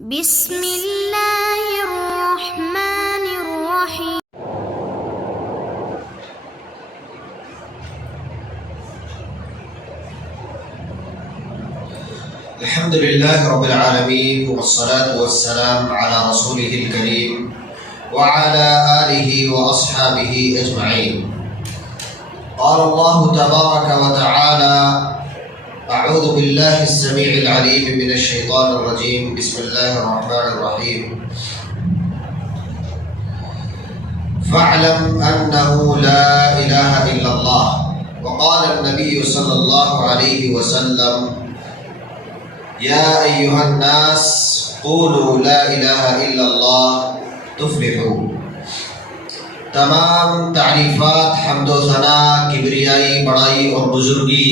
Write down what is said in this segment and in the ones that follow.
بسم اللہ الرحمن الرحیم. الحمد لله رب العالمين والصلاة والسلام على رسوله الكريم وعلى آله وأصحابه أجمعين. قال الله تبارك وتعالى: أعوذ بالله السميع العليم من الشيطان الرجيم. بسم الله الرحمن الرحيم. فاعلم أنه لا إله إلا الله. وقال النبي صلى الله عليه وسلم: يا أيها الناس قولوا لا إله إلا الله تفلحوا. تمام تعریفات، حمد و ثنا، کبریائی، بڑائی اور بزرگی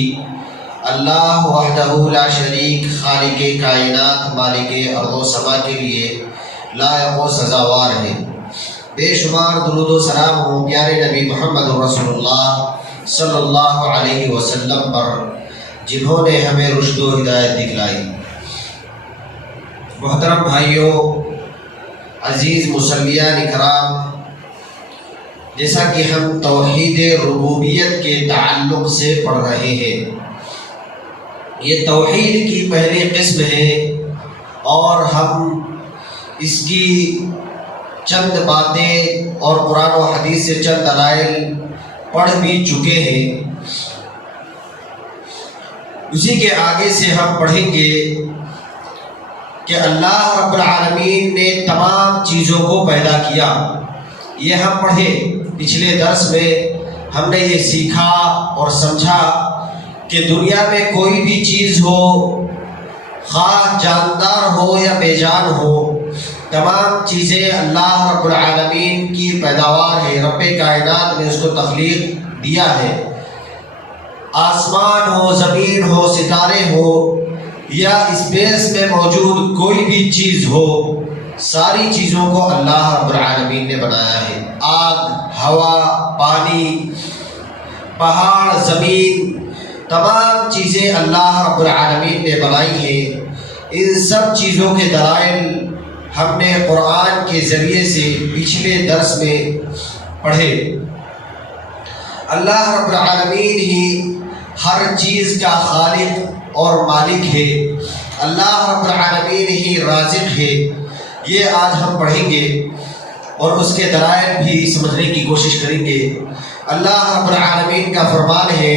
اللہ وحدہ لا شریک، خالق کائنات، مالک ارض و سما کے لیے لائق و سزاوار ہے. بے شمار درود و سلام ہو پیارے نبی محمد رسول اللہ صلی اللہ علیہ وسلم پر، جنہوں نے ہمیں رشد و ہدایت دکھلائی. محترم بھائیوں، عزیز مصلیان کرام، جیسا کہ ہم توحید ربوبیت کے تعلق سے پڑھ رہے ہیں، یہ توحید کی پہلی قسم ہے اور ہم اس کی چند باتیں اور قرآن و حدیث سے چند دلائل پڑھ بھی چکے ہیں. اسی کے آگے سے ہم پڑھیں گے کہ اللہ رب العالمین نے تمام چیزوں کو پیدا کیا. یہ ہم پڑھے پچھلے درس میں، ہم نے یہ سیکھا اور سمجھا کہ دنیا میں کوئی بھی چیز ہو، خواہ جاندار ہو یا بے جان ہو، تمام چیزیں اللہ رب العالمین کی پیداوار ہے. رب کائنات نے اس کو تخلیق دیا ہے. آسمان ہو، زمین ہو، ستارے ہو یا اسپیس میں موجود کوئی بھی چیز ہو، ساری چیزوں کو اللہ رب العالمین نے بنایا ہے. آگ، ہوا، پانی، پہاڑ، زمین، تمام چیزیں اللہ رب العالمین نے بنائی ہیں. ان سب چیزوں کے دلائل ہم نے قرآن کے ذریعے سے پچھلے درس میں پڑھے. اللہ رب العالمین ہی ہر چیز کا خالق اور مالک ہے. اللہ رب العالمین ہی رازق ہے. یہ آج ہم پڑھیں گے اور اس کے دلائل بھی سمجھنے کی کوشش کریں گے. اللہ رب العالمین کا فرمان ہے: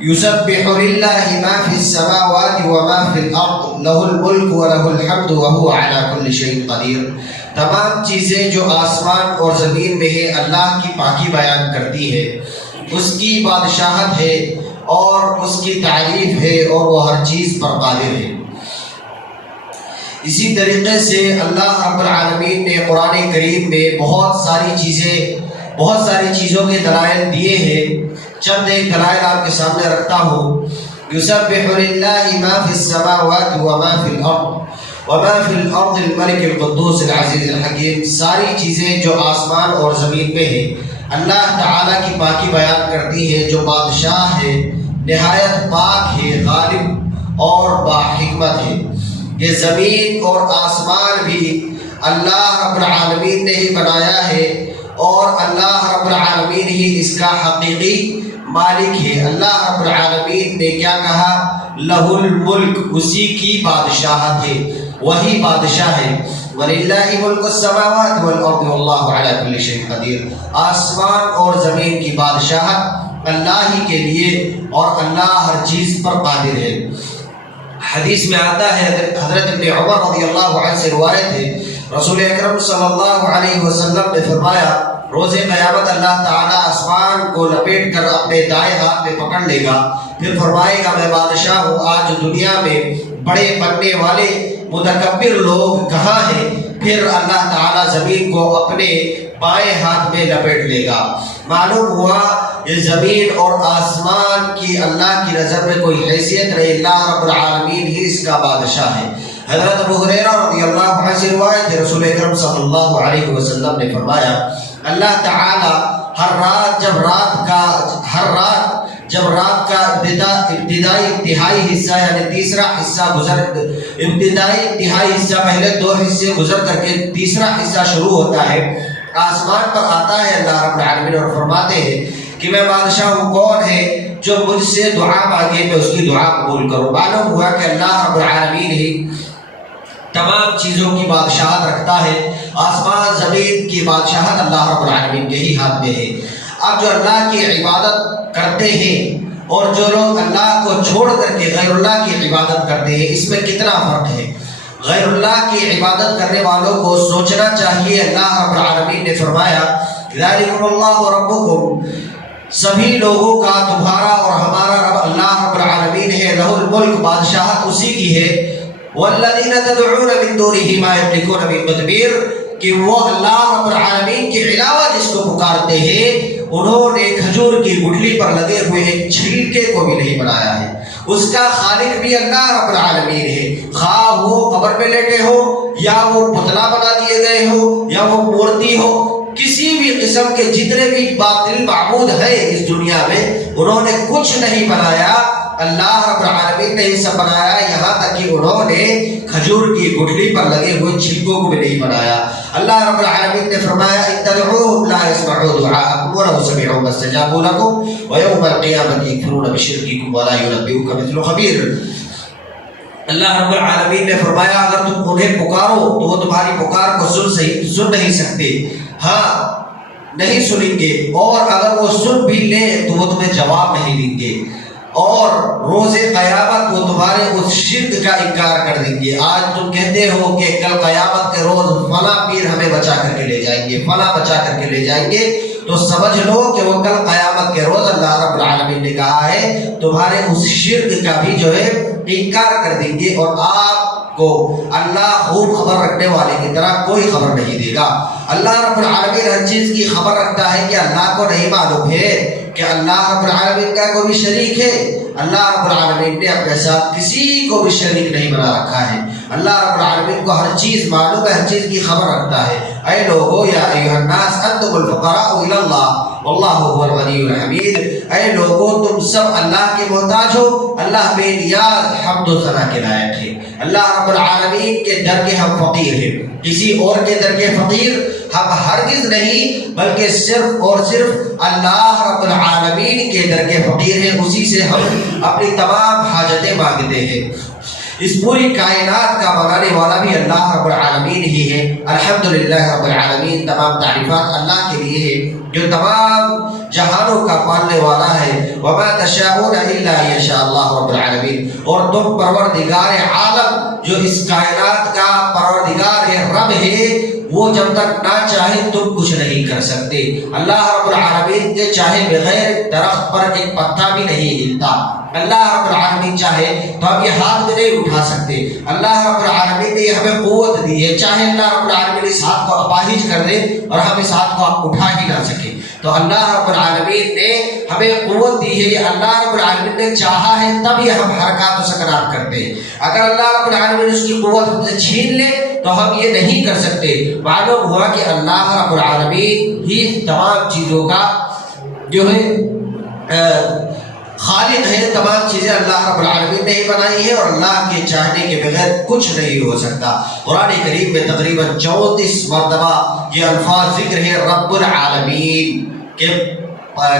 یسبح للہ ما فی السماوات وما فی الارض لہ الملک ولہ الحمد وہو علی کل شیء قدیر. تمام چیزیں جو آسمان اور زمین میں ہیں اللہ کی پاکی بیان کرتی ہے، اس کی بادشاہت ہے اور اس کی تعریف ہے اور وہ ہر چیز پر قادر ہے. اسی طریقے سے اللہ رب العالمین نے قرآن کریم میں بہت ساری چیزوں کے دلائل دیے ہیں. چند ایک دلائل آپ کے سامنے رکھتا ہوں. یسبح للہ ما فی السماوات وما فی الارض الملک القدوس العزیز الحکیم. ساری چیزیں جو آسمان اور زمین میں ہیں اللہ تعالیٰ کی پاکی بیان کرتی ہے، جو بادشاہ ہے، نہایت پاک ہے، غالب اور باحکمت ہے. یہ زمین اور آسمان بھی اللہ رب العالمین نے ہی بنایا ہے اور اللہ رب العالمین ہی اس کا حقیقی مالک ہے. اللہ رب العالمین نے کیا کہا؟ لہ الملک، اسی کی بادشاہت ہے، وہی بادشاہ ہے. وَلِلَّهِ مُلْكُ السَّمَاوَاتِ وَالْأَرْضِ وَاللَّهُ عَلَى كُلِّ شَيْءٍ قَدِيرٌ. آسمان اور زمین کی بادشاہت اللہ ہی کے لیے اور اللہ ہر چیز پر قادر ہے. حدیث میں آتا ہے، حضرت ابن عمر رضی اللہ عنہ سے روایت ہے، رسول اکرم صلی اللہ علیہ وسلم نے فرمایا: روز قیامت اللہ تعالیٰ آسمان کو لپیٹ کر اپنے دائیں ہاتھ میں پکڑ لے گا، پھر فرمائے گا: میں بادشاہ ہوں، آج دنیا میں بڑے بننے والے متکبر لوگ کہاں ہیں؟ پھر اللہ تعالیٰ زمین کو اپنے بائیں ہاتھ میں لپیٹ لے گا. معلوم ہوا یہ زمین اور آسمان کی اللہ کی نظر میں کوئی حیثیت نہیں، اللہ رب العالمین ہی اس کا بادشاہ ہے. حضرت ابو ہریرہ رضی اللہ عنہ سے روایت ہے، رسول اکرم صلی اللہ علیہ وسلم نے فرمایا: اللہ تعالی ہر رات جب رات کا ابتدائی انتہائی حصہ یعنی تیسرا حصہ ابتدائی انتہائی حصہ پہلے 2 حصے گزر کر کے تیسرا حصہ شروع ہوتا ہے، آسمان پر آتا ہے اللہ رب العالمین اور فرماتے ہیں کہ میں بادشاہ ہوں، کون ہے جو مجھ سے دعا مانگے میں اس کی دعا قبول کروں۔ معلوم ہوا کہ اللہ رب العالمین ہی تمام چیزوں کی بادشاہت رکھتا ہے، آسمان زمین کی بادشاہت اللہ رب العالمین کے ہی ہاتھ میں ہے۔ اب جو اللہ کی عبادت کرتے ہیں اور جو لوگ اللہ کو چھوڑ کر کے غیر اللہ کی عبادت کرتے ہیں، اس میں کتنا فرق ہے۔ غیر اللہ کی عبادت کرنے والوں کو سوچنا چاہیے، اللہ رب العالمین نے فرمایا ذالکم اللہ ربکم، سبھی لوگوں کا تمہارا اور ہمارا رب اللہ رب العالمین ہے، لہ الملک، بادشاہت اسی کی ہے، والذین تدعون من دونہ ما یملکون من قطمیر، کہ وہ اللہ رب العالمین کے علاوہ جس کو پکارتے ہیں انہوں نے کھجور کی گٹھلی پر لگے ہوئے ایک چھلکے کو بھی نہیں بنایا ہے۔ اس کا خالق بھی اللہ رب العالمین ہے، خواہ وہ قبر میں لیٹے ہو یا وہ پتلا بنا دیے گئے ہو یا وہ مورتی ہو، کسی بھی قسم کے جتنے بھی باطل معبود ہیں اس دنیا میں انہوں نے کچھ نہیں بنایا، اللہ رب العالمین نے یہ سب بنایا، یہاں تک کہ انہوں نے کھجور کی گٹھلی پر لگے ہوئے چھلکوں کو بھی نہیں بنایا۔ اللہ رب العالمین نے فرمایا ان تدعوهم لا يسمعوا دعاءكم ولو سمعوا ما استجابوا لكم ويوم القيامة يكفرون بشرككم ولا ينبئك مثل خبير۔ اللہ رب العالمین نے فرمایا اگر تم انہیں پکارو تو وہ تمہاری پکار کو سن نہیں سکتے، ہاں نہیں سنیں گے، اور اگر وہ سن بھی لیں تو وہ تمہیں جواب نہیں دیں گے، اور روز قیامت وہ تمہارے اس شرک کا انکار کر دیں گے۔ آج تم کہتے ہو کہ کل قیامت کے روز فلاں پیر ہمیں بچا کر کے لے جائیں گے، فلاں بچا کر کے لے جائیں گے، تو سمجھ لو کہ وہ کل قیامت کے روز اللہ رب العالمین نے کہا ہے تمہارے اس شرک کا بھی جو ہے انکار کر دیں گے، اور آپ کو اللہ خوب خبر رکھنے والے کی طرح کوئی خبر نہیں دے گا۔ اللہ رب العالمین ہر چیز کی خبر رکھتا ہے کہ اللہ کو نہیں معلوم ہے کہ اللہ رب العالمین کا کوئی شریک ہے؟ اللہ رب العالمین نے اپنے ساتھ کسی کو بھی شریک نہیں بنا رکھا ہے۔ اللہ رب العالمین کو ہر چیز معلوم ہے، ہر چیز کی خبر رکھتا ہے۔ اے لوگو یا ایھا الناس انتم الفقراء الی اللہ واللہ هو الغنی الحمید، اے لوگو تم سب اللہ کے محتاج ہو، اللہ بے نیاز حمد و ثنا کے لائق ہے۔ اللہ رب العالمین کے در کے ہم فقیر ہیں، کسی اور کے در کے فقیر ہم ہرگز نہیں، بلکہ صرف اور صرف اللہ رب العالمین کے در کے فقیر ہیں، اسی سے ہم اپنی تمام حاجتیں مانگتے ہیں۔ اس پوری کائنات کا بنانے والا بھی اللہ رب العالمین ہی ہے۔ الحمدللہ رب العالمین، تمام تعریفات اللہ کے لیے ہے جو تمام جہانوں کا پالنے والا ہے۔ وما تشاءون الا یشاء اللہ رب العالمین، اور تم پروردگار عالم جو اس کائنات کا پروردگار ہے، رب ہے، وہ جب تک نہ چاہے تم کچھ نہیں کر سکتے۔ اللہ رب العالمین کے چاہے بغیر درخت پر ایک پتا بھی نہیں ہلتا۔ اللہ رب العالمین چاہے تو ہم یہ ہاتھ میں نہیں اٹھا سکتے۔ اللہ رب العالمین نے ہمیں قوت دی ہے، چاہے اللہ رب العالمین اس ہاتھ کو اپاہج کر دے اور ہم اس ہاتھ کو اٹھا ہی نہ سکے، تو اللہ رب العالمین نے ہمیں قوت دی ہے۔ یہ اللہ رب العالمین نے چاہا ہے تب یہ ہم حرکات و سکنات کرتے ہیں۔ اگر اللہ رب العالمین اس کی قوت ہم سے چھین لے تو ہم یہ نہیں کر سکتے۔ معلوم ہوا کہ اللہ رب العالمین ہی تمام چیزوں کا جو ہے خالق ہے، تمام چیزیں اللہ رب العالمین نے ہی بنائی ہے، اور اللہ کے چاہنے کے بغیر کچھ نہیں ہو سکتا۔ قرآن کریم میں تقریباً 34 مرتبہ یہ الفاظ ذکر ہے رب العالمین کے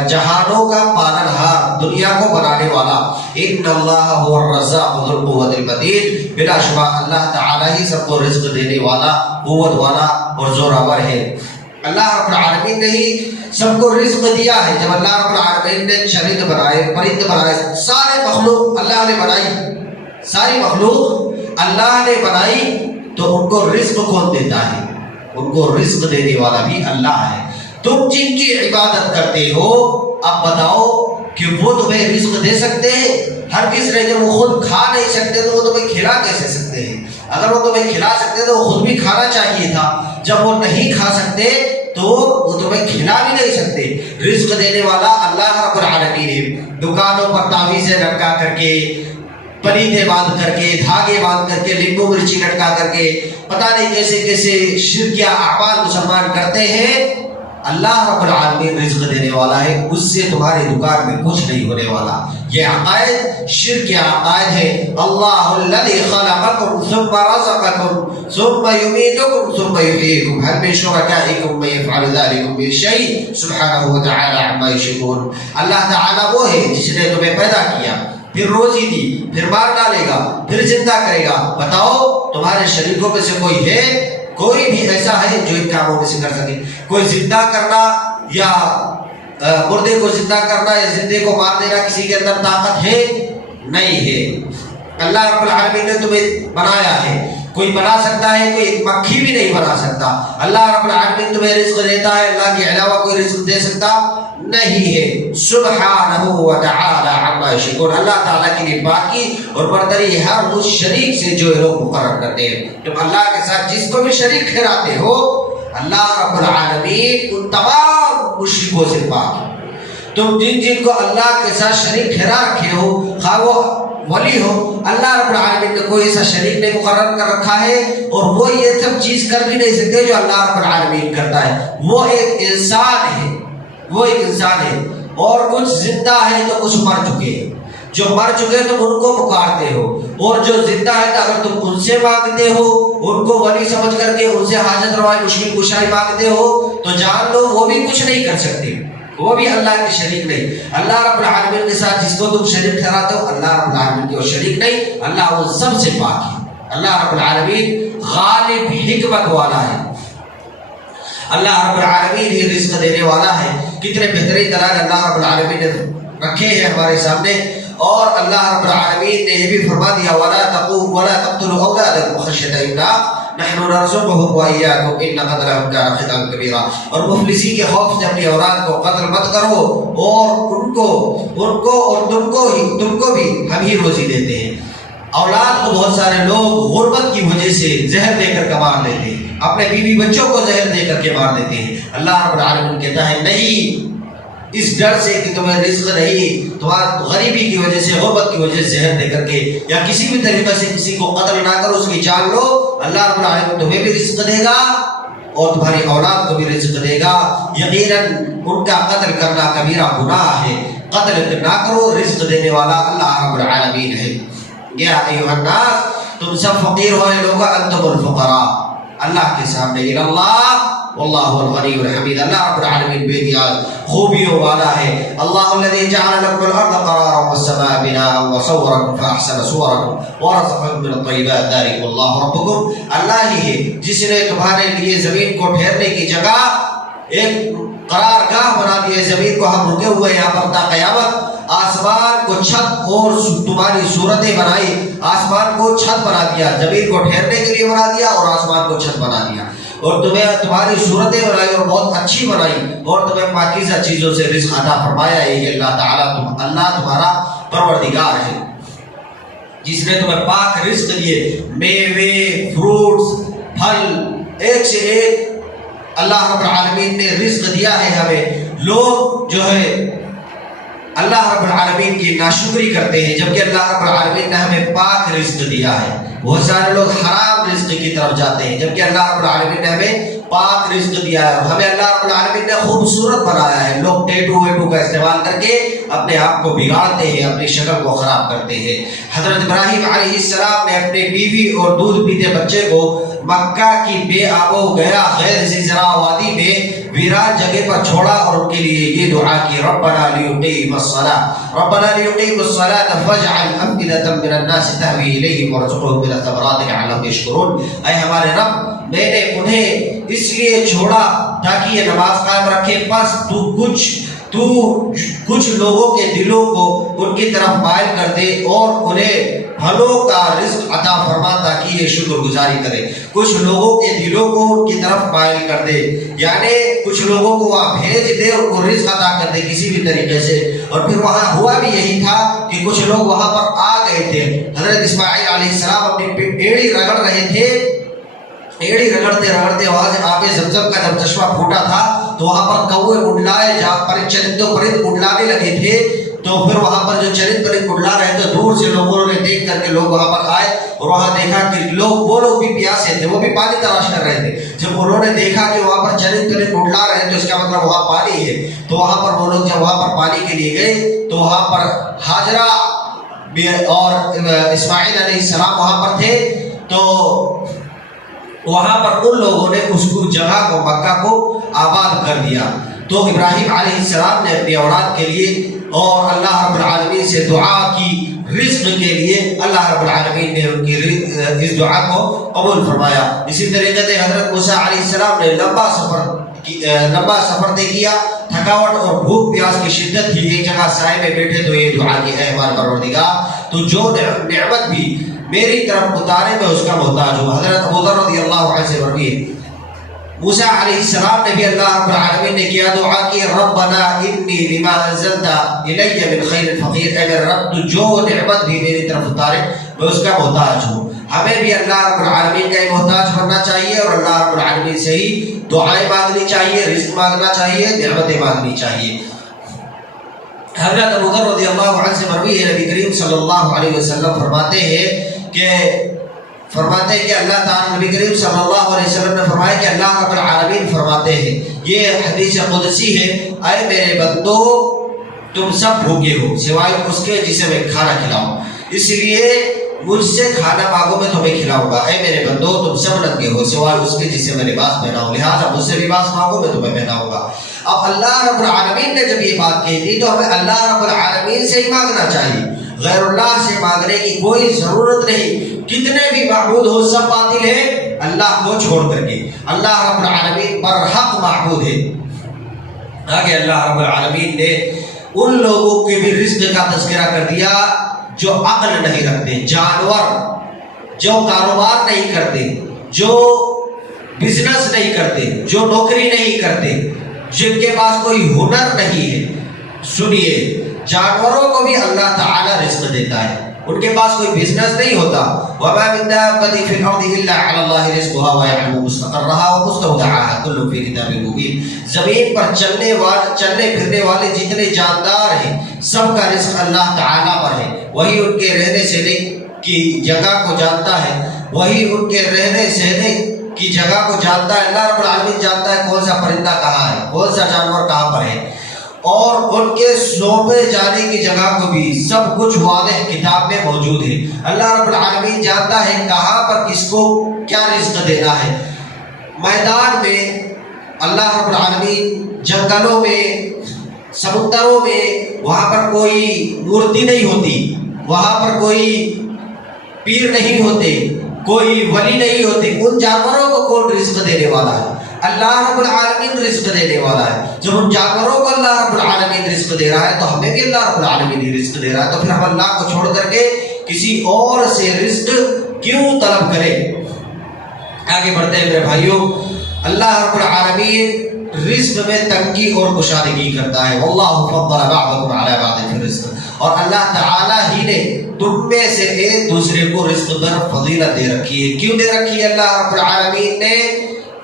جہانوں کا پالنہار، دنیا کو بنانے والا۔ ان اللہ هو الرزاق ذو القوة المتین، بلا شبہ اللہ تعالی ہی سب کو رزق دینے والا، قوت والا اور زوراور ہے۔ اللہ رب العالمین نے ہی سب کو رزق دیا ہے۔ جب اللہ رب العالمین نے چرند بنائے، پرند بنائے، سارے مخلوق اللہ نے بنائی، ساری مخلوق اللہ نے بنائی، تو ان کو رزق کون دیتا ہے؟ ان کو رزق دینے والا بھی اللہ ہے۔ تم جن کی عبادت کرتے ہو، اب بتاؤ کہ وہ تمہیں رزق دے سکتے ہیں؟ ہرگز نہیں۔ جب وہ خود کھا نہیں سکتے تو وہ تمہیں کھلا کیسے سکتے ہیں؟ اگر وہ تمہیں کھلا سکتے تو وہ خود بھی کھانا چاہیے تھا۔ جب وہ نہیں کھا سکتے تو وہ تمہیں کھلا بھی نہیں سکتے۔ رزق دینے والا اللہ رب العالمین ہے۔ دکانوں پر تعویذیں لٹکا کر کے، پلیتے باندھ کر کے، دھاگے باندھ کر کے، لیمبو مرچی لٹکا کر کے، پتہ نہیں کیسے کیسے شرکیہ اعمال مسلمان کرتے ہیں، اللہ رب العالمین رزق دینے والا ہے، اس سے تمہاری دکان میں کچھ نہیں ہونے والا۔ یہ عقائد شرک کے عقائد ہے۔ اللہ الذی خلقکم ثم رزقکم ثم یمیتکم ثم یحییکم هل من شرکائکم من یفعل ذلک من شیء سبحانہ وتعالی عما یشرکون۔ اللہ تعالیٰ وہ ہے جس نے تمہیں پیدا کیا، پھر روزی دی، پھر مار ڈالے گا، پھر زندہ کرے گا۔ بتاؤ تمہارے شریکوں میں سے کوئی ہے؟ کوئی بھی ایسا ہے جو ان کاموں میں سے کر سکے؟ کوئی زندہ کرنا یا مردے کو زندہ کرنا یا زندے کو مار دینا کسی کے اندر طاقت ہے؟ نہیں ہے۔ اللہ رب العالمین نے تمہیں بنایا ہے، کوئی بنا سکتا ہے؟ کوئی ایک مکھی بھی نہیں بنا سکتا۔ اللہ رب العالمین تمہیں رزق دیتا ہے، اللہ کے علاوہ کوئی رزق دے سکتا نہیں ہے۔ سبحانہ وتعالی عما یشرکون، اللہ تعالیٰ کے لیے باقی اور برتری ہر اس شریک سے جو لوگ مقرر کرتے ہیں۔ تم اللہ کے ساتھ جس کو بھی شریک ٹھہراتے ہو، اللہ رب العالمین ان تمام مشرکوں سے پاک ہے۔ تم جن جن کو اللہ کے ساتھ شریک ٹھہرا رکھے ہو، خواہ وہ ولی ہو، اللہ رب العالمین نے کوئی ایسا شریک نہیں مقرر کر رکھا ہے، اور وہ یہ سب چیز کر بھی نہیں سکتے جو اللہ رب العالمین کرتا ہے۔ وہ ایک انسان ہے، وہ ایک انسان ہے، اور کچھ زندہ ہے تو کچھ مر چکے ہیں۔ جو مر چکے تم ان کو پکارتے ہو، اور جو زندہ ہے تو اگر تم ان سے مانگتے ہو، ان کو ولی سمجھ کر کے ان سے حاجت روائی مشکل کشائی مانگتے ہو، تو جان لو وہ بھی کچھ نہیں کر سکتے، وہ بھی اللہ کے شریک نہیں۔ اللہ رب العالمین کے ساتھ جس کو تم شریک ٹھہراتے ہو، اللہ رب العالمین کے وہ شریک نہیں، اللہ ان سب سے پاک ہے۔ اللہ رب العالمین غالب حکمت والا ہے، اللہ رب العالمین ہی رزق دینے والا ہے۔ کتنے بہترین دلائل اللہ رب العالمین نے رکھے ہیں ہمارے سامنے، اور اللہ رب العالمین نے یہ بھی فرما دیا وَلَا تَقْتُلُوا أَوْلَادَكُمْ خَشْيَةَ إِمْلَاقٍ نَحْنُ نَرْزُقُهُمْ وَإِيَّاكُمْ إِنَّ قَتْلَهُمْ كَانَ خِطْئًا كَبِيرًا۔ اور مفلسی کے خوف سے اپنی اولاد کو قتل مت کرو، اور ان کو اور تم کو بھی ہم ہی روزی دیتے ہیں۔ اولاد کو بہت سارے لوگ غربت کی وجہ سے زہر دے کر مار دیتے ہیں، اپنے بیوی بچوں کو زہر دے کر کے مار دیتے ہیں۔ اللہ رب العالمین کہتا ہے نہیں، اس ڈر سے کہ تمہیں رزق نہیں، تمہاری غریبی کی وجہ سے، غربت کی وجہ سے زہر دے کر کے یا کسی بھی طریقے سے کسی کو قتل نہ کرو، اس کی جان لو۔ اللہ رب العالمین تمہیں بھی رزق دے گا اور تمہاری اولاد کو بھی رزق دے گا۔ یقیناً ان کا قتل کرنا کبیرہ گناہ ہے، قتل نہ کرو، رزق دینے والا اللہ رب العالمین ہے۔ یا ایھا الناس، تم سب فقیر ہوئے لوگ، انتم الفقراء اللہ کے سامنے الی اللہ واللہ الغنی الحمید۔ اللہ رب العالمین بے نیاز خوبیوں والا ہے۔ اللہ الذی جعل لکم الارض قرارا والسماء بناء وصورکم فاحسن صورکم ورزقکم من الطیبات ذلکم اللہ ربکم، اللہ ہی ہے جس نے تمہارے لیے زمین کو ٹھہرنے کی جگہ ایک قرار گاہ بنا دی ہے۔ زمین کو ہم رکے ہوئے یہاں پر تا قیامت، آسمان کو چھت اور تمہاری صورتیں بنائی، آسمان کو چھت بنا دیا، زمین کو ٹھہرنے کے لیے بنا دیا اور آسمان کو چھت بنا دیا، اور تمہیں تمہاری صورتیں بنائی اور بہت اچھی بنائی، اور تمہیں پاکیزہ چیزوں سے رزق عطا فرمایا ہے۔ یہ اللہ تعالیٰ اللہ تمہارا پروردگار ہے جس نے تمہیں پاک رزق دیے، میوے، فروٹس، پھل، ایک سے ایک اللہ رب العالمین نے رزق دیا ہے ہمیں۔ لوگ جو ہے اللہ رب العالمین کی ناشکری کرتے ہیں، جبکہ اللہ رب العالمین نے ہمیں پاک رزق دیا ہے۔ بہت سارے لوگ حرام رزق کی طرف جاتے ہیں، جبکہ اللہ رب العالمین نے ہمیں پاک رزق دیا ہے، اور ہمیں اللہ رب العالمین نے خوبصورت بنایا ہے۔ لوگ ٹیٹو ویٹو کا استعمال کر کے اپنے آپ کو بگاڑتے ہیں، اپنی شکل کو خراب کرتے ہیں۔ حضرت ابراہیم علیہ السلام نے اپنے بیوی اور دودھ پیتے بچے کو مکہ کی بے آب و گیا غیر زرع وادی میں ویران جگہ پر چھوڑا، اور ان کے لیے یہ دعا کی ربنا لیقیموا الصلاۃ ربنا لیقیموا الصلاۃ فاجعل افئدة من الناس تهوی الیہم وارزقهم من الثمرات لعلهم یشکرون۔ اے ہمارے رب، میں نے انہیں اس لیے چھوڑا تاکہ یہ نماز قائم رکھے، پس تو کچھ لوگوں کے دلوں کو ان کی طرف مائل کر دے اور انہیں پھلوں کا رزق عطا فرما تاکہ یہ شکر گزاری کرے۔ کچھ لوگوں کے دلوں کو ان کی طرف مائل کر دے، یعنی کچھ لوگوں کو وہاں بھیج دے، ان کو رزق عطا کر دے کسی بھی طریقے سے۔ اور پھر وہاں ہوا بھی یہی تھا کہ کچھ لوگ وہاں پر آ گئے تھے۔ حضرت اسماعیل علیہ السلام اپنی ایڑی رگڑ رہے تھے، ایڑی رگڑتے رگڑتے وہاں سے آب زمزم کا جب چشمہ پھوٹا تھا تو وہاں پر کوے منڈلائے، جہاں پر چرند و پرند منڈلانے لگے تھے، تو پھر وہاں پر جو چرند پرند منڈلا رہے تھے، دور سے لوگوں نے دیکھ کر کے لوگ وہاں پر آئے اور وہاں دیکھا کہ وہ لوگ بھی پیاسے تھے، وہ بھی پانی تلاش کر رہے تھے. جب انہوں نے دیکھا کہ وہاں پر چرند پرند اڑلا رہے ہیں تو اس کا مطلب وہاں پانی ہے، تو وہاں پر وہ لوگ جب وہاں پر پانی کے لیے گئے تو وہاں پر ہاجرہ اور اسماعیل علیہ السلام وہاں پر تھے. تو وہاں پر ان لوگوں نے اس جگہ کو مکہ کو آباد کر دیا. تو ابراہیم علیہ السلام نے اپنی اولاد کے لیے اور اللہ رب العالمین سے دعا کی رزق کے لیے، اللہ رب العالمین نے ان کی اس دعا کو قبول فرمایا. اسی طریقے سے حضرت موسیٰ علیہ السلام نے لمبا سفر طے کیا، تھکاوٹ اور بھوک پیاس کی شدت تھی، ایک جگہ سائے میں بیٹھے تو یہ دعا کی، اے ہمارے پروردگار تو جو نعمت بھی میری طرف اتارے میں اس کا محتاج ہوں. حضرت ابو ذر رضی اللہ عنہ سے مروی ہے، موسیٰ علیہ السلام نے بھی اللہ رب العالمین نے کیا دعا کی، ربنا انی لما انزلت الی من خیر فقیر، اے میرے رب تو جو نعمت بھی میری طرف اتارے میں اس کا محتاج ہوں. ہمیں بھی اللہ رب العالمین کا محتاج بننا چاہیے اور اللہ رب العالمین سے ہی دعائیں مانگنی چاہیے، رزق مانگنا چاہیے، نعمتیں مانگنی چاہیے. حضرت ابو ذر رضی اللہ عنہ سے مروی ہے، نبی کریم صلی اللہ علیہ وسلم فرماتے ہیں کہ اللہ تعالیٰ، نبی کریم صلی اللہ علیہ وسلم نے فرمایا کہ اللہ رب العالمین فرماتے ہیں، یہ حدیث قدسی ہے، اے میرے بندو تم سب بھوکے ہو سوائے اس کے جسے میں کھانا کھلاؤں، اس لیے مجھ سے کھانا مانگو میں تمہیں کھلاؤں گا. اے میرے بندو تم سب ننگے ہو سوائے اس کے جسے میں لباس پہناؤں، لہٰذا مجھ سے لباس مانگو میں تمہیں پہناؤں گا. اب اللہ رب العالمین نے جب یہ بات کہی تھی تو ہمیں اللہ رب العالمین سے ہی مانگنا چاہیے، غیر اللہ سے مانگنے کی کوئی ضرورت نہیں. کتنے بھی معبود ہو سب باطل ہے اللہ کو چھوڑ کر کے، اللہ رب العالمین برحق معبود ہے. آگے اللہ رب العالمین نے ان لوگوں کے بھی رزق کا تذکرہ کر دیا جو عقل نہیں رکھتے، جانور جو کاروبار نہیں کرتے، جو بزنس نہیں کرتے، جو نوکری نہیں کرتے، جن کے پاس کوئی ہنر نہیں ہے. سنیے، جانوروں کو بھی اللہ تعالیٰ رزق دیتا ہے، ان کے پاس کوئی بزنس نہیں ہوتا. وَمَا مِن دَابَّةٍ فِي الْأَرْضِ إِلَّا عَلَى اللَّهِ رِزْقُهَا وَيَعْلَمُ مُسْتَقَرَّهَا وَمُسْتَوْدَعَهَا كُلٌّ فِي كِتَابٍ مُبِينٍ. زمین پر چلنے پھرنے والے جتنے جاندار ہیں سب کا رزق اللہ تعالیٰ پر ہے، وہی ان کے رہنے سہنے کی جگہ کو جانتا ہے، وہی ان کے رہنے سہنے کی جگہ کو جانتا ہے. اللہ رب العالمین جانتا ہے کون سا پرندہ کہاں ہے، کون سا جانور کہاں پر ہے، اور ان کے سونپے جانے کی جگہ کو بھی سب کچھ واضح کتاب میں موجود ہے. اللہ رب العالمین جانتا ہے کہاں پر کس کو کیا رزق دینا ہے. میدان میں اللہ رب العالمین، جنگلوں میں، سمندروں میں، وہاں پر کوئی مورتی نہیں ہوتی، وہاں پر کوئی پیر نہیں ہوتے، کوئی ولی نہیں ہوتے. ان جانوروں کو کون رزق دینے والا ہے؟ اللہ رب العالمین رزق دینے والا ہے. جب ان جانوروں کو اللہ رب العالمین رزق دے رہا ہے تو ہمیں بھی اللہ رب العالمین ہی رزق دے رہا ہے، تو پھر ہم اللہ کو چھوڑ کر کے کسی اور سے رزق کیوں طلب کریں؟ آگے بڑھتے ہیں میرے بھائیوں. اللہ رب العالمین رزق میں تنگی اور کشادگی کرتا ہے. واللہ فضل بعضکم علی بعض فی الرزق، اور اللہ تعالیٰ ہی نے تم میں سے ایک دوسرے کو رزق پر فضیلت دے رکھی ہے. کیوں دے رکھی ہے اللہ رب العالمین نے؟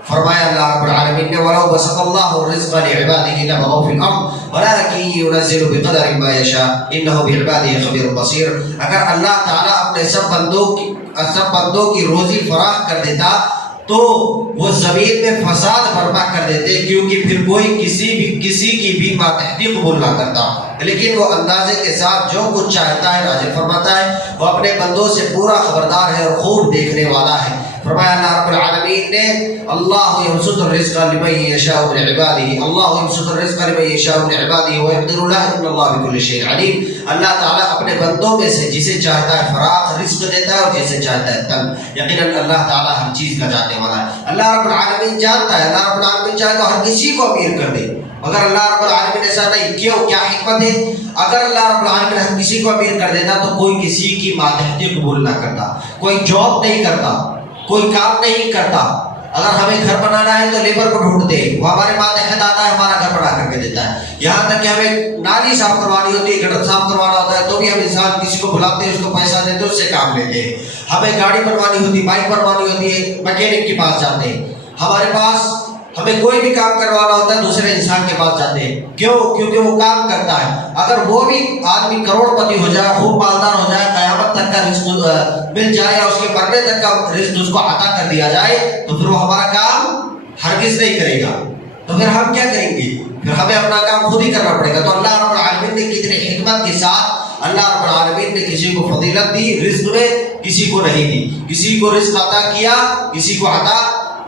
فرمایا اللہ رب العالمین نے وَلَوْ بَسَطَ اللَّهُ الرِّزْقَ لِعِبَادِهِ لَبَغَوْا فِي الْأَرْضِ وَلَٰكِن يُنَزِّلُ بِقَدَرٍ مَّا يَشَاءُ إِنَّهُ بِعِبَادِهِ خَبِيرٌ بَصِيرٌ. اگر اللہ تعالیٰ اپنے سب بندوں کی روزی فراخ کر دیتا تو وہ زمین میں فساد برپا کر دیتے، کیونکہ پھر کوئی کسی کی بھی ماتحتی قبول نہ کرتا. لیکن وہ اندازے کے ساتھ جو کچھ چاہتا ہے نازل فرماتا ہے، وہ اپنے بندوں سے پورا خبردار ہے اور خوب دیکھنے والا ہے. فرمایا اللہ رب العالمین نے اللہ یبسط الرزق لمن یشاء من عباده، اللہ یبسط الرزق لمن یشاء من عباده ویقدر له ان اللہ بكل شیء علیم. اللہ تعالیٰ اپنے بندوں میں سے جسے چاہتا ہے فراخ رزق دیتا ہے اور جسے چاہتا ہے تنگ. یقیناً اللہ تعالیٰ ہر چیز کا جاننے والا ہے. اللہ رب العالمین جانتا ہے، اللہ رب العالمین چاہے تو ہر کسی کو امیر کر دے، مگر اللہ رب العالمین ایسا نہیں. کیوں؟ کیا حکمت ہے؟ اگر اللہ رب العالمین ہر کسی کو امیر کر دیتا تو کوئی کسی کی ماتحتی قبول نہ کرتا، کوئی جاب نہیں کرتا، کوئی کام نہیں کرتا. اگر ہمیں گھر بنانا ہے تو لیبر کو ڈھونڈتے ہیں، وہ ہمارے ماتحت آتا ہے، ہمارا گھر بنا کر کے دیتا ہے. یہاں تک کہ ہمیں نالی صاف کروانی ہوتی ہے، گٹر صاف کروانا ہوتا ہے تو بھی ہم انسان کسی کو بلاتے ہیں، اس کو پیسہ دیتے ہیں، اس سے کام لیتے ہیں. ہمیں گاڑی بنوانی ہوتی ہے، بائک بنوانی ہوتی ہے، میکینک کے پاس جاتے ہیں. ہمارے پاس ہمیں کوئی بھی کام کروانا ہوتا ہے دوسرے انسان کے پاس جاتے ہیں. کیوں؟ کیونکہ وہ کام کرتا ہے. اگر وہ بھی آدمی کروڑ پتی ہو جائے، خوب مالدار ہو جائے، قیامت تک کا رزق مل جائے یا اس کے مرنے تک کا رزق اس کو عطا کر دیا جائے، تو پھر وہ ہمارا کام ہرگز نہیں کرے گا. تو پھر ہم کیا کریں گے؟ پھر ہمیں اپنا کام خود ہی کرنا پڑے گا. تو اللہ رب العالمین نے کتنی حکمت کے ساتھ اللہ رب العالمین نے کسی کو فضیلت دی، رزق میں کسی کو نہیں دی. کسی کو رزق عطا کیا، کسی کو عطا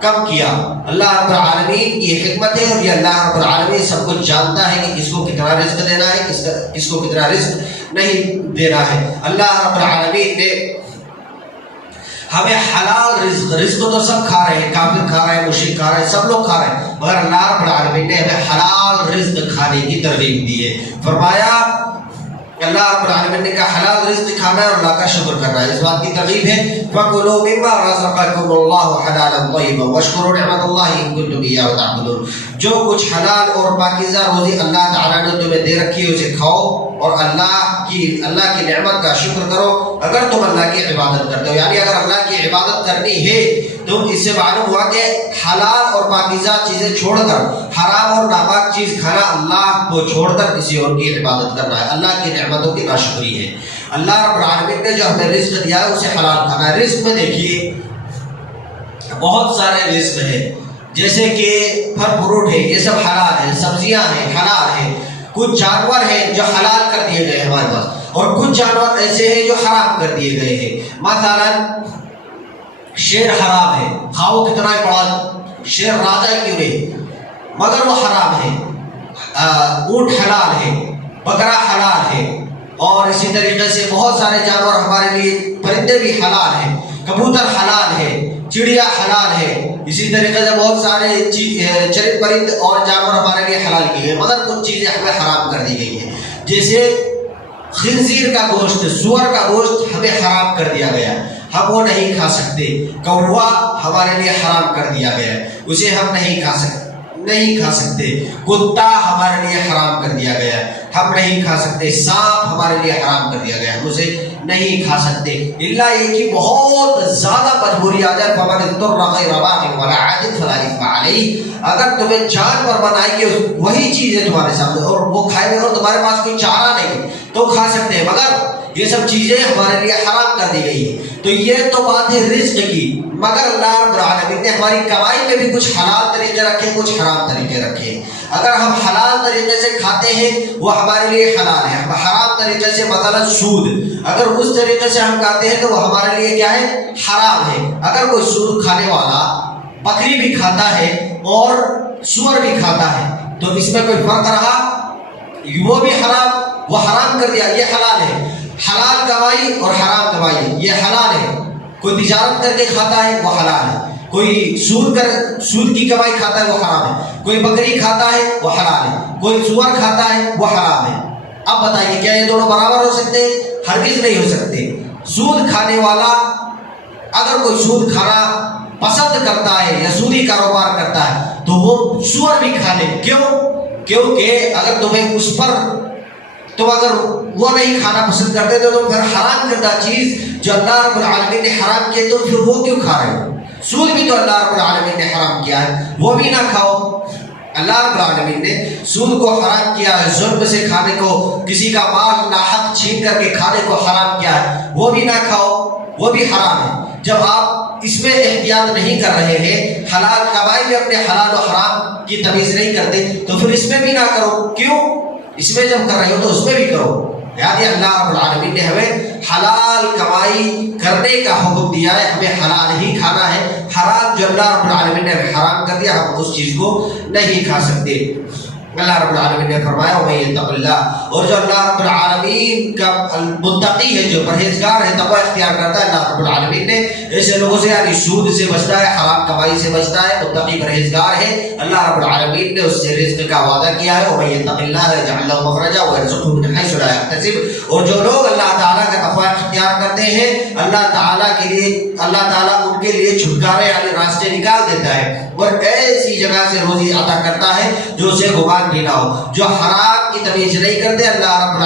کم کیا. اللہ رب العالمین کی حکمت ہے، اور یہ اللہ رب العالمین سب کچھ جانتا ہے کہ کس کو کتنا رزق دینا ہے، کس کو کتنا رزق نہیں دینا ہے. اللہ رب العالمین نے ہمیں حلال رزق تو سب کھا رہے ہیں، کافر کھا رہے ہیں، مشرک کھا رہے ہیں، سب لوگ کھا رہے ہیں، مگر اللہ رب العالمین نے ہمیں حلال رزق کھانے کی ترغیب دی ہے. فرمایا اللہ رب العالمین نے کہا حلال رزق کھانا ہے اور اللہ کا شکر کرنا ہے. اس بات کی ترغیب ہے فَكُلُوا مِمَّا رَزَقَكُمُ اللَّهُ حَلَالًا طَيِّبًا وَاشْكُرُوا نِعْمَتَ اللَّهِ إِن كُنتُمْ إِيَّاهُ تَعْبُدُونَ. جو کچھ حلال اور پاکیزہ روزی اللہ تعالیٰ نے تمہیں دے رکھی ہے اسے کھاؤ اور اللہ کی نعمت کا شکر کرو اگر تم اللہ کی عبادت کرتے ہو. یعنی اگر اللہ کی عبادت کرنی ہے تو اس سے معلوم ہوا کہ حلال اور پاکیزہ چیزیں چھوڑ کر حرام اور ناپاک چیز کھانا، اللہ کو چھوڑ کر کسی اور کی عبادت کرنا ہے، اللہ کی نعمتوں کی ناشکری ہے. اللہ رب العالمین نے جو ہمیں رزق دیا ہے اسے حلال کھانا ہے. رزق میں دیکھیے بہت سارے رزق ہیں، جیسے کہ پھل فروٹ ہے، یہ سب حلال ہے، سبزیاں ہیں حلال ہیں. کچھ جانور ہیں جو حلال کر دیے گئے ہمارے پاس، اور کچھ جانور ایسے ہیں جو حرام کر دیے گئے ہیں. مثلا شیر حرام ہے، کھاؤ کتنا ہی بڑا شیر راجا کیوں نہیں، مگر وہ حرام ہے. اونٹ حلال ہے، بکرا حلال ہے، اور اسی طریقے سے بہت سارے جانور ہمارے لیے، پرندے بھی حلال ہیں، کبوتر حلال ہے، چڑیا حلال ہے. اسی طریقے سے بہت سارے چرند پرند اور جانور ہمارے لیے حلال کیے گئے، مگر کچھ چیزیں ہمیں حرام کر دی گئی ہیں. جیسے خنزیر کا گوشت، سور کا گوشت ہمیں حرام کر دیا گیا، ہم وہ نہیں کھا سکتے. کوا ہمارے لیے حرام کر دیا گیا ہے، اسے ہم نہیں کھا سکتے. کتا ہمارے لیے حرام کر دیا گیا ہے، ہم نہیں کھا سکتے. سانپ ہمارے لیے حرام کر دیا گیا ہے، ہم اسے نہیں کھا سکتے. الا یہ کہ بہت زیادہ مجبوری آ جائے، فمن اضطر غیر باغ ولا عاد فلا اثم علیہ. اگر تمہیں جانور بنائے کہ وہی چیز ہے تمہارے سامنے اور وہ کھائے گے اور تمہارے پاس کوئی چارہ نہیں تو کھا سکتے ہیں، مگر یہ سب چیزیں ہمارے لیے حرام کر دی گئی ہیں. تو یہ تو بات ہے رزق کی، مگر اللہ رب العالمین نے ہماری کمائی میں بھی کچھ حلال طریقے رکھے، کچھ حرام طریقے رکھے. اگر ہم حلال طریقے سے کھاتے ہیں وہ ہمارے لیے حلال ہے. حرام طریقے سے مثلا سود، اگر اس طریقے سے ہم کھاتے ہیں تو وہ ہمارے لیے کیا ہے؟ حرام ہے. اگر کوئی سود کھانے والا بکری بھی کھاتا ہے اور سور بھی کھاتا ہے تو اس میں کوئی فرق رہا؟ وہ بھی حرام، وہ حرام کر دیا، یہ حلال ہے. حلال کمائی اور حرام کمائی یہ حلال ہے. کوئی تجارت کر کے کھاتا ہے وہ حلال ہے، کوئی سود کی کمائی کھاتا ہے وہ حرام ہے، کوئی بکری کھاتا ہے وہ حلال ہے، کوئی سور کھاتا ہے وہ حرام ہے. اب بتائیے کیا یہ دونوں برابر ہو سکتے ہیں؟ ہرگز نہیں ہو سکتے. سود کھانے والا اگر کوئی سود کھانا پسند کرتا ہے یا سودی کاروبار کرتا ہے تو وہ سور بھی کھا لے. کیونکہ اگر تمہیں اس پر تم اگر وہ نہیں کھانا پسند کرتے تو تم پھر حرام کردہ چیز جو اللہ رب العالمین نے حرام کیا تو پھر وہ کیوں کھا رہے ہو؟ سود بھی تو اللہ رب العالمین نے حرام کیا ہے، وہ بھی نہ کھاؤ. اللہ رب العالمین نے سود کو حرام کیا ہے، ظلم سے کھانے کو، کسی کا مال ناحق چھین کر کے کھانے کو حرام کیا ہے، وہ بھی نہ کھاؤ، وہ بھی حرام ہے. جب آپ اس میں احتیاط نہیں کر رہے ہیں، حلال کمائی میں اپنے حلال و حرام کی تمیز نہیں کرتے تو پھر اس میں بھی نہ کرو. کیوں؟ اس میں جب کر رہے ہو تو اس میں بھی کرو. یعنی اللہ رب العالمین نے ہمیں حلال کمائی کرنے کا حکم دیا ہے، ہمیں حلال ہی کھانا ہے. حرام جو اللہ رب العالمین نے ہمیں حرام کر دیا ہم اس چیز کو نہیں کھا سکتے. اللہ رب العالمین نے فرمایا وَمَن يَتَّقِ اللَّهَ، اور جو اللہ رب العالمین کا متقی ہے، جو پرہیزگار ہے، تقوی اختیار کرتا ہے، اللہ رب العالمین نے ایسے لوگوں سے یعنی سود سے بچتا ہے، حرام کمائی سے بچتا ہے، متقی پرہیزگار ہے، اللہ رب العالمین نے اس سے رزق کا وعدہ کیا ہے. وَمَن يَتَّقِ اللَّهَ يَجْعَل لَهُ مَخْرَجًا وَيَرْزُقْهُ مِنْ حَيْثُ لَا يَحْتَسِبُ. اور جو لوگ اللہ تعالیٰ کا تقوی اختیار کرتے ہیں اللہ تعالیٰ کے لیے، اللہ تعالیٰ ان کے لیے چھٹکارے والے راستے نکال دیتا ہے اور ایسی جگہ سے روزی عطا کرتا ہے جو اسے گمان بھی نہ ہو. جو حرام کی تمیز نہیں کرتے اللہ رب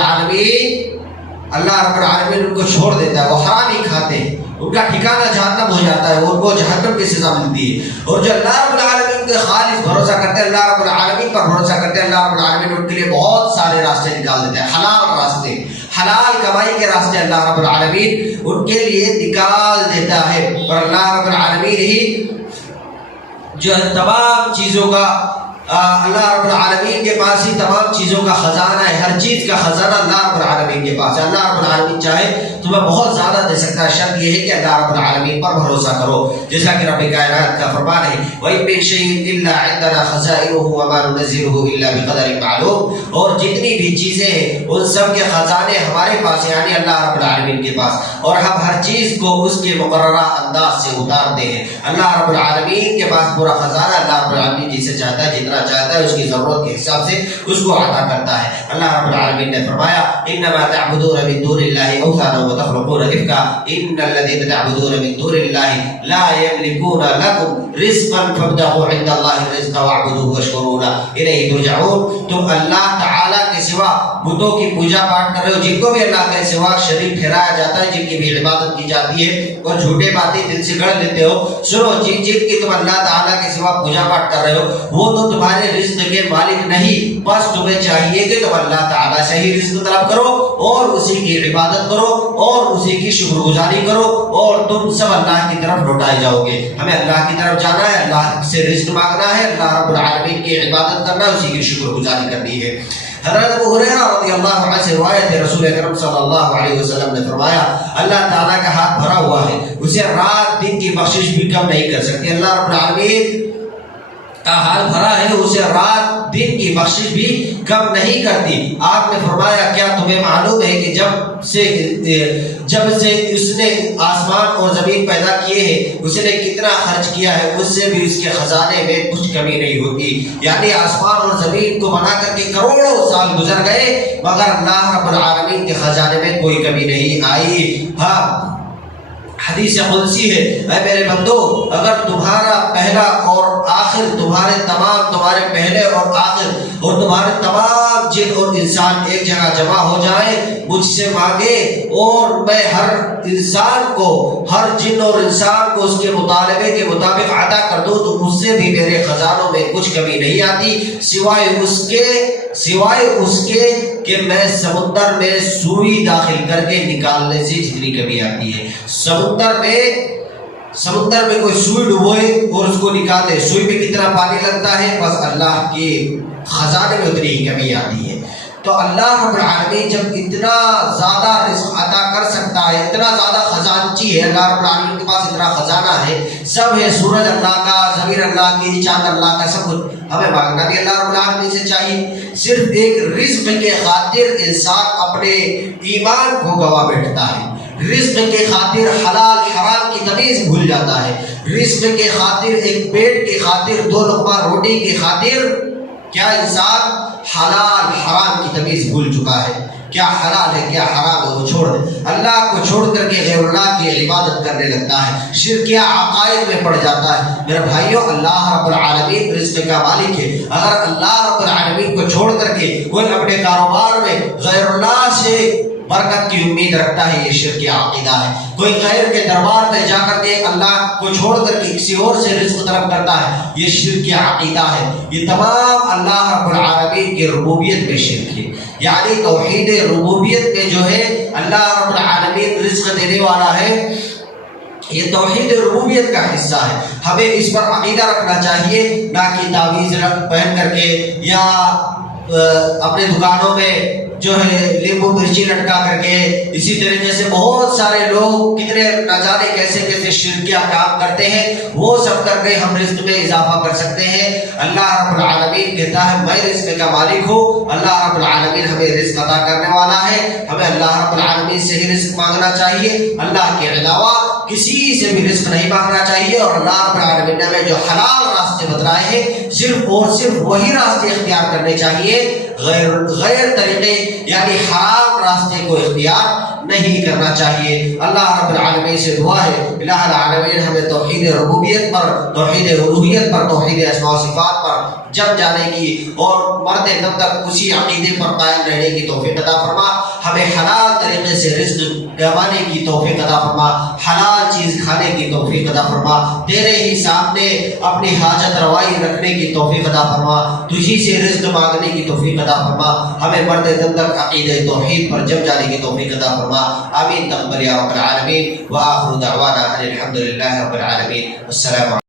العالمین ان کو چھوڑ دیتا ہے، وہ حرام ہی کھاتے ہیں، ان کا ٹھکانہ جہنم ہو جاتا ہے، ان کو جہنم کی سزا ملتی ہے. اور جو اللہ رب العالمین العالمین کے خالص بھروسہ کرتے ہیں, اللہ رب العالمین پر بھروسہ کرتے ہیں, اللہ رب العالمین ان کے لیے بہت سارے راستے نکال دیتے ہیں, حلال راستے, حلال کمائی کے راستے اللہ رب العالمین ان کے لیے نکال دیتا ہے. اور اللہ رب العالمین ہی جو ہے تمام چیزوں کا, اللہ رب العالمین کے پاس ہی تمام چیزوں کا خزانہ ہے, ہر چیز کا خزانہ اللہ رب العالمین کے پاس ہے. اللہ رب العالمین چاہے تمہیں بہت زیادہ دے سکتا ہے, شرط یہ ہے کہ اللہ رب العالمین پر بھروسہ کرو, جیسا کہ رب کائنات کا فرمان ہے وَإِن مِّن شَيْءٍ إِلَّا عِندَنَا خَزَائِنُهُ وَمَا نُنَزِّلُهُ إِلَّا بِقَدَرٍ مَّعْلُومٍ. اور جتنی بھی چیزیں ہیں ان سب کے خزانے ہمارے پاس ہیں, یعنی اللہ رب العالمین کے پاس, اور ہم ہر چیز کو اس کے مقررہ انداز سے اتارتے ہیں. اللہ رب العالمین کے پاس پورا خزانہ, اللہ رب العالمین جسے چاہتا ہے جتنا چاہتا ہے اس کی ضرورت کے حساب سے اس کو عطا کرتا ہے. اللہ رب العالمین نے فرمایا انما تعبدون من دون الله اوثانا وتخلقون افكا ان الذين تعبدون من دون الله لا يملكون لكم رزقا فابتغوا عند الله الرزق واعبدوه واشكروا له الیہ ترجعون. تم اللہ تعالی کے سوا بتوں کی پوجا پاٹ کر رہے ہو, جن کو بھی اللہ کے سوا شریک ٹھہرایا جاتا ہے, جن کی بھی عبادت کی جاتی ہے, اور جھوٹے باتیں دل سے گڑھ لیتے ہو. سنو, جن کی تم اللہ تعالی کے سوا پوجا پاٹ کر رہے ہو وہ تو تمہارے رزق کے مالک نہیں, بس تمہیں چاہیے کہ تم اللہ تعالیٰ سے ہی رزق طلب کرو اور اسی کی عبادت کرو اور اسی کی شکر گزاری کرو, اور تم سب اللہ کی طرف لوٹائے جاؤ گے. ہمیں اللہ کی طرف جانا ہے, اللہ سے رزق مانگنا ہے, اللہ رب العالمین کی عبادت کرنا ہے, اسی کی شکر گزاری کرنی ہے. حضرت ابو ہریرہ رضی اللہ عنہ سے روایت ہے, رسول اکرم صلی اللہ علیہ وسلم نے فرمایا اللہ تعالیٰ کا ہاتھ بھرا ہوا ہے, اسے رات دن کی بخشش بھی کم نہیں کر سکتی. اللہ رب العالمین کا ہاتھ بھرا ہے, اسے رات دن کی بخشش بھی کم نہیں کرتی. آپ نے فرمایا کیا تمہیں معلوم ہے کہ جب سے اس نے آسمان اور زمین پیدا کیے ہیں اس نے کتنا خرچ کیا ہے, اس سے بھی اس کے خزانے میں کچھ کمی نہیں ہوتی. یعنی آسمان اور زمین کو بنا کر کے کروڑوں سال گزر گئے مگر اللہ رب العالمین کے خزانے میں کوئی کمی نہیں آئی. ہاں, حدیث قدسی ہے, اے میرے بندو اگر تمہارا پہلا اور آخر, تمہارے پہلے اور آخر اور تمہارے تمام جن اور انسان ایک جگہ جمع ہو جائے, مجھ سے مانگے اور میں ہر انسان کو, ہر جن اور انسان کو اس کے مطالبے کے مطابق عطا کر دوں تو مجھ سے بھی میرے خزانوں میں کچھ کمی نہیں آتی سوائے اس کے کہ میں سمندر میں سوئی داخل کر کے نکالنے سے جتنی کمی آتی ہے. سمندر میں کوئی سوئی ڈبوئے اور اس کو نکالے, سوئی میں کتنا پانی لگتا ہے, بس اللہ کے خزانے میں اتنی ہی کمی آتی ہے. تو اللہ رب العالمین جب اتنا زیادہ رزق عطا کر سکتا ہے, اتنا زیادہ خزانچی ہے, اللہ رب العالمین کے پاس اتنا خزانہ ہے, سب ہے, سورج اللہ کا, زمین اللہ کی, چاند اللہ کا, سب کچھ, ہمیں مانگنا بھی اللہ رب العالمین سے چاہیے. صرف ایک رزق کے خاطر انسان اپنے ایمان کو گوا بیٹھتا ہے, رزق کے خاطر حلال حرام کی تمیز بھول جاتا ہے, رزق کے خاطر ایک پیٹ کی خاطر, دو لقمہ روٹی کی خاطر کیا انسان حلال حرام کی تمیز بھول چکا ہے. کیا حلال ہے کیا حرام ہے وہ چھوڑ دے, اللہ کو چھوڑ کر کے غیر اللہ کی عبادت کرنے لگتا ہے, شرکیہ عقائد میں پڑ جاتا ہے. میرے بھائیوں, اللہ رب العالمین رزق کا مالک ہے. اگر اللہ رب العالمین کو چھوڑ کر کے کوئی اپنے کاروبار میں غیر اللہ سے برکت کی امید رکھتا ہے, یہ شرک عقیدہ ہے. کوئی غیر کے دربار میں جا کر کے اللہ کو چھوڑ کر کے کسی اور سے رزق طلب کرتا ہے, یہ شرک عقیدہ ہے. یہ تمام اللہ رب العالمین کی ربوبیت میں شرک ہے, یعنی توحید ربوبیت میں جو ہے اللہ رب العالمین رزق دینے والا ہے, یہ توحید ربوبیت کا حصہ ہے. ہمیں اس پر عقیدہ رکھنا چاہیے, نہ کہ تعویذ پہن کر کے یا اپنے دکانوں میں جو ہے لیمبو مرچی لٹکا کر کے. اسی طریقے سے بہت سارے لوگ کتنے نہ جانے کیسے کیسے شرکیہ کام کرتے ہیں, وہ سب کر کے ہم رزق میں اضافہ کر سکتے ہیں. اللہ رب العالمین کہتا ہے میں رزق کا مالک ہوں, اللہ رب العالمین ہمیں رزق عطا کرنے والا ہے. ہمیں اللہ رب العالمین سے ہی رزق مانگنا چاہیے, اللہ کے علاوہ کسی سے بھی رزق نہیں مانگنا چاہیے. اور اللہ رب العالمین نے ہمیں جو حلال راستے بتلائے ہیں صرف اور صرف وہی راستے اختیار کرنے چاہیے, غیر طریقے یعنی حرام راستے کو اختیار نہیں کرنا چاہیے. اللہ رب العالمین سے دعا ہے الہ العالمین ہمیں توحید ربوبیت پر, توحید الوہیت پر, توحید اسماء و صفات پر جم جانے کی اور مرتے دم تک اسی عقیدے پر قائم رہنے کی توفیق عطا فرما. ہمیں ہمیں حلال طریقے سے رزق کمانے کی توفیق عطا فرما، حلال چیز کھانے کی توفیق عطا فرما، تیرے ہی سامنے اپنی حاجت روائی رکھنے کی توفیق عطا فرما، تجھی سے رزق مانگنے کی توفیق عطا فرما، ہمیں مرد دم تک عقیدہ توحید پر جم جانے کی توفیق عطا فرما، آمین تقبل یا رب العالمین، وآخر دعوانا ان الحمد للہ رب العالمین، السلام علیکم۔